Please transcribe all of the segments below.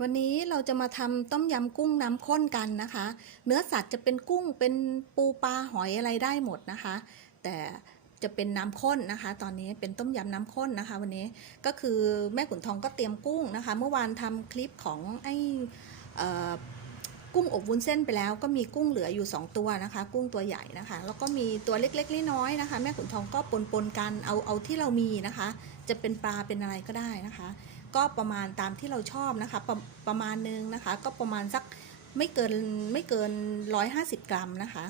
วันนี้เราจะมาทำต้มยำกุ้งน้ำข้นกันนะคะ เนื้อสัตว์จะเป็นกุ้งเป็นปูปลาหอยอะไรได้หมดนะคะ แต่จะเป็นน้ำข้นนะคะ ตอนนี้เป็นต้มยำน้ำข้นนะคะ วันนี้ก็คือแม่ขุนทองก็เตรียมกุ้งนะคะ เมื่อวานทำคลิปของไอ้เอ่อกุ้งอบวุ้นเส้นไปแล้วก็มีกุ้งเหลืออยู่ 2 ตัวนะคะ กุ้งตัวใหญ่นะคะ แล้วก็มีตัวเล็กๆน้อยๆนะคะ แม่ขุนทองก็ปนๆกันเอาเอาที่เรามีนะคะ จะเป็นปลาเป็นอะไรก็ได้นะคะ ก็ประมาณตามที่เราชอบนะคะประประมาณนึงนะคะ ก็ประมาณสักไม่เกินไม่เกิน 150 กรัมนะคะ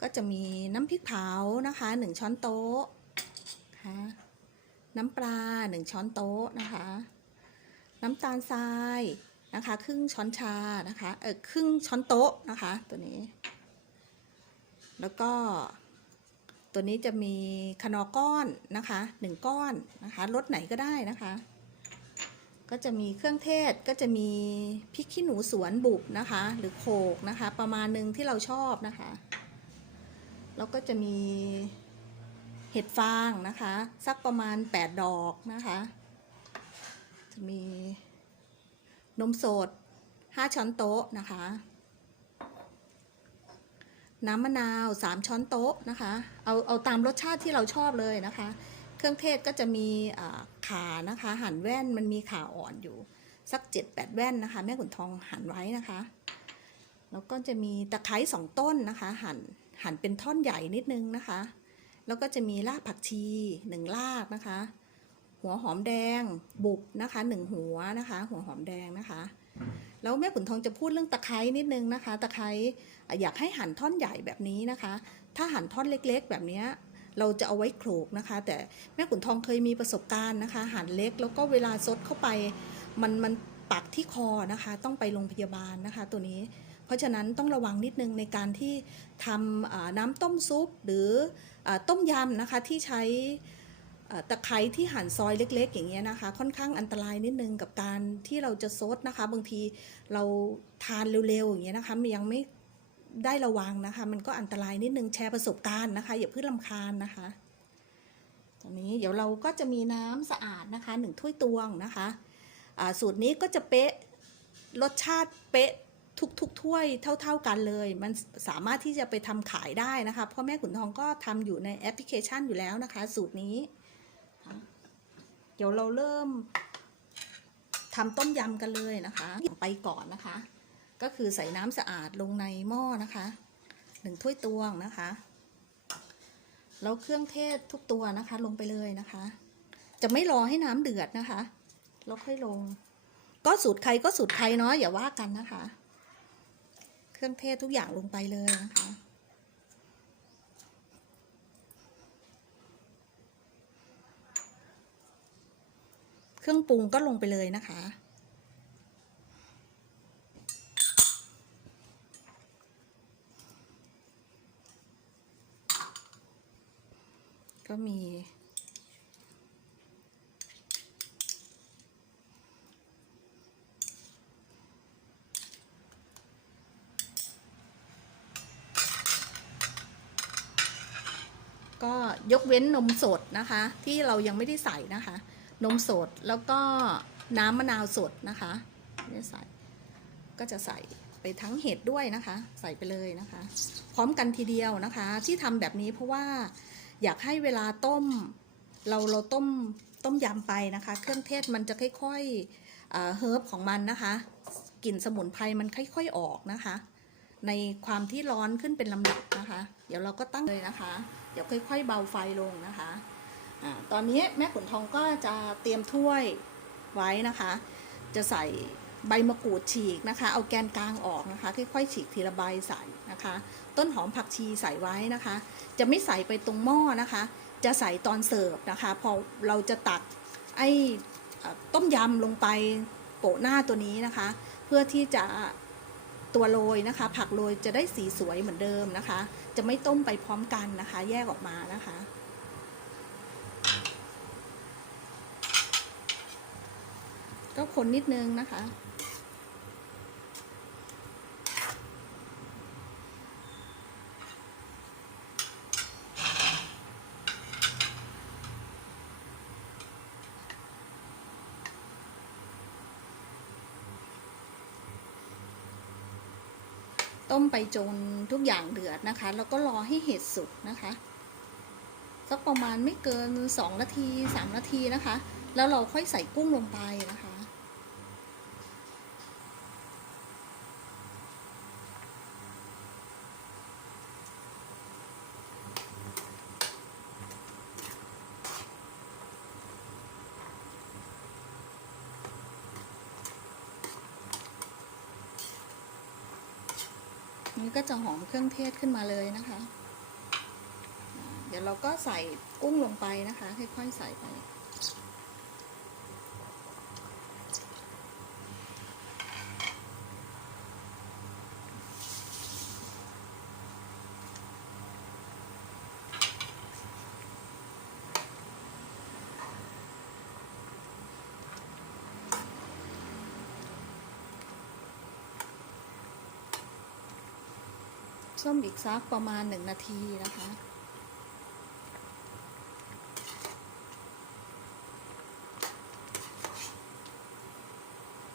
ก็จะมีน้ำพริกเผานะคะ 1 ช้อนโต๊ะนะคะน้ำปลา 1 ช้อนโต๊ะนะคะ น้ำตาลทรายนะคะ ครึ่งช้อนชานะคะเออครึ่งช้อนโต๊ะนะคะ ตัวนี้ แล้วก็ตัวนี้จะมีคนอก้อนนะคะหนึ่งก้อนนะคะรสไหนก็ได้นะคะ ก็จะมีเครื่องเทศก็จะมีพริกขี้หนูสวนบุบนะคะ หรือโขกนะคะ ประมาณหนึ่งที่เราชอบนะคะ แล้วก็จะมีเห็ดฟางนะคะ สักประมาณ 8 ดอกนะคะ จะมีนมสด 5 ช้อนโต๊ะนะคะ น้ำมะนาว 3 ช้อนโต๊ะนะคะ เอาเอาตามรสชาติที่เราชอบเลยนะคะ เครื่องเทศก็จะมีอ่าขานะคะ หั่นแว่นมันมีขาอ่อนอยู่ สัก7-8แปดแว่นนะคะ แม่ขุนทองหั่นไว้นะคะ แล้วก็จะมีตะไคร้สองต้นนะคะ หั่นหั่นเป็นท่อนใหญ่นิดนึงนะคะ แล้วก็จะมีรากผักชีหนึ่งรากนะคะ หัวหอมแดงบุบนะคะหนึ่งหัวนะคะ หัวหอมแดงนะคะแล้วแม่ขุนทองจะพูดเรื่องตะไคร้นิดนึงนะคะ ตะไคร้อ่อยากให้หั่นท่อนใหญ่แบบนี้นะคะ ถ้าหั่นท่อนเล็ก ๆ แบบเนี้ย เราจะเอาไว้โขลกนะคะ แต่แม่ขุนทองเคยมีประสบการณ์นะคะหั่นเล็กแล้วก็เวลาซดเข้าไป มันมันปักที่คอนะคะ ต้องไปโรงพยาบาลนะคะ ตัวนี้ เพราะฉะนั้นต้องระวังนิดนึงในการที่ทำน้ำต้มซุปหรืออต้มยำนะคะที่ใช้ตะไคร้ที่หั่นซอยเล็ก ๆ อย่างเงี้ยนะคะ ค่อนข้างอันตรายนิดนึงกับการที่เราจะซดนะคะ บางทีเราทานเร็วๆอย่างเงี้ยนะคะมันยังไม่ ได้ระวังนะคะ มันก็อันตรายนิดนึงแชร์ประสบการณ์นะคะ อย่าเพิ่งลำคาญนะคะตอนนี้เดี๋ยวเราก็จะมีน้ำสะอาดนะคะหนึ่งถ้วยตวงนะคะสูตรนี้ก็จะเป๊ะรสชาติเป๊ะทุกทุกถ้วยเท่า ๆกันเลย มันสามารถที่จะไปทำขายได้นะคะพราะแม่ขุนทองก็ทำอยู่ในแอปพลิเคชันอยู่แล้วนะคะ สูตรนี้ เดี๋ยวเราเริ่มทำต้มยำกันเลยนะคะไปก่อนนะคะ ก็คือใส่น้ำสะอาดลงในหม้อนะคะหนึ่งถ้วยตวงนะคะแล้วเครื่องเทศทุกตัวนะคะ ลงไปเลยนะคะ จะไม่รอให้น้ำเดือดนะคะแล้วค่อยลง ก็สูตรใครก็สูตรใครเนาะอย่าว่ากันนะคะ เครื่องเทศทุกอย่างลงไปเลยนะคะเครื่องปรุงก็ลงไปเลยนะคะ ก็มี ก็ยกเว้นนมสดนะคะ ที่เรายังไม่ได้ใส่นะคะ นมสดแล้วก็น้ำมะนาวสดนะคะไม่ได้ใส่ก็จะใส่ไปทั้งเห็ดด้วยนะคะ ใส่ไปเลยนะคะ พร้อมกันทีเดียวนะคะ ที่ทำแบบนี้เพราะว่า อยากให้เวลาต้ม เราเราต้มต้มยำไปนะคะ เครื่องเทศมันจะค่อยๆเอ่อเฮิร์บของมันนะคะกลิ่นสมุนไพรมันค่อยๆออกนะคะ ในความที่ร้อนขึ้นเป็นลำดับนะคะ เดี๋ยวเราก็ตั้งเลยนะคะ เดี๋ยวค่อย ๆ เบาไฟลงนะคะอาตอนนี้แม่ขุนทองก็จะเตรียมถ้วยไว้นะคะ จะใส่ ใบมะกรูดฉีกนะคะ เอาแกนกลางออกนะคะ ค่อยๆฉีกทีละใบใส่นะคะ ต้นหอมผักชีใส่ไว้นะคะ จะไม่ใส่ไปตรงหม้อนะคะ จะใส่ตอนเสิร์ฟนะคะ พอเราจะตักไอ้ต้มยำลงไปโปะหน้าตัวนี้นะคะ เพื่อที่จะตัวโรยนะคะ ผักโรยจะได้สีสวยเหมือนเดิมนะคะ จะไม่ต้มไปพร้อมกันนะคะ แยกออกมานะคะก็คนนิดนึงนะคะ ต้มไปจนทุกอย่างเดือดนะคะ แล้วก็รอให้เห็ดสุกนะคะสักประมาณไม่เกิน 2 นาที 3 นาทีนะคะ แล้วเราค่อยใส่กุ้งลงไปนะคะ นี่ก็จะหอมเครื่องเทศขึ้นมาเลยนะคะ เดี๋ยวเราก็ใส่กุ้งลงไปนะคะ ค่อยๆใส่ไป ส้มอีกสักประมาณหนึ่งนาทีนะคะ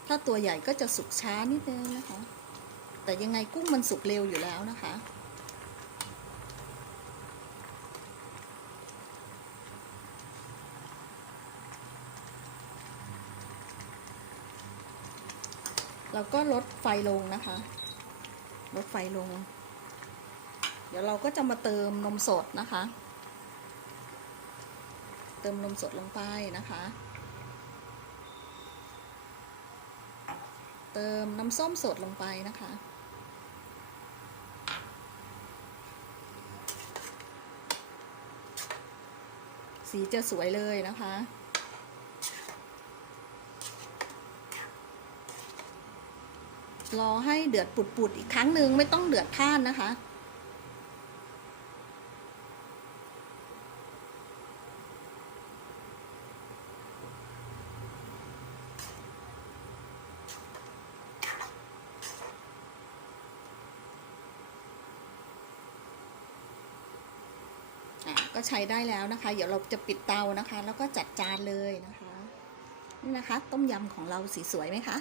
ถ้าตัวใหญ่ก็จะสุกช้านิดนึงนะคะ แต่ยังไงกุ้งมันสุกเร็วอยู่แล้วนะคะเราก็ลดไฟลงนะคะ ลดไฟลง ดี๋ยวเราก็จะมาเติมนมสดนะคะ เติมนมสดลงไปนะคะ เติมน้ำส้มสดลงไปนะคะสีจะสวยเลยนะคะ รอให้เดือดปุดๆอีกครั้งหนึ่งไม่ต้องเดือดพล่านนะคะ ก็ใช้ได้แล้วนะคะ เดี๋ยวเราจะปิดเตานะคะ แล้วก็จัดจานเลยนะคะ นี่นะคะ ต้มยำของเราสีสวยไหมคะ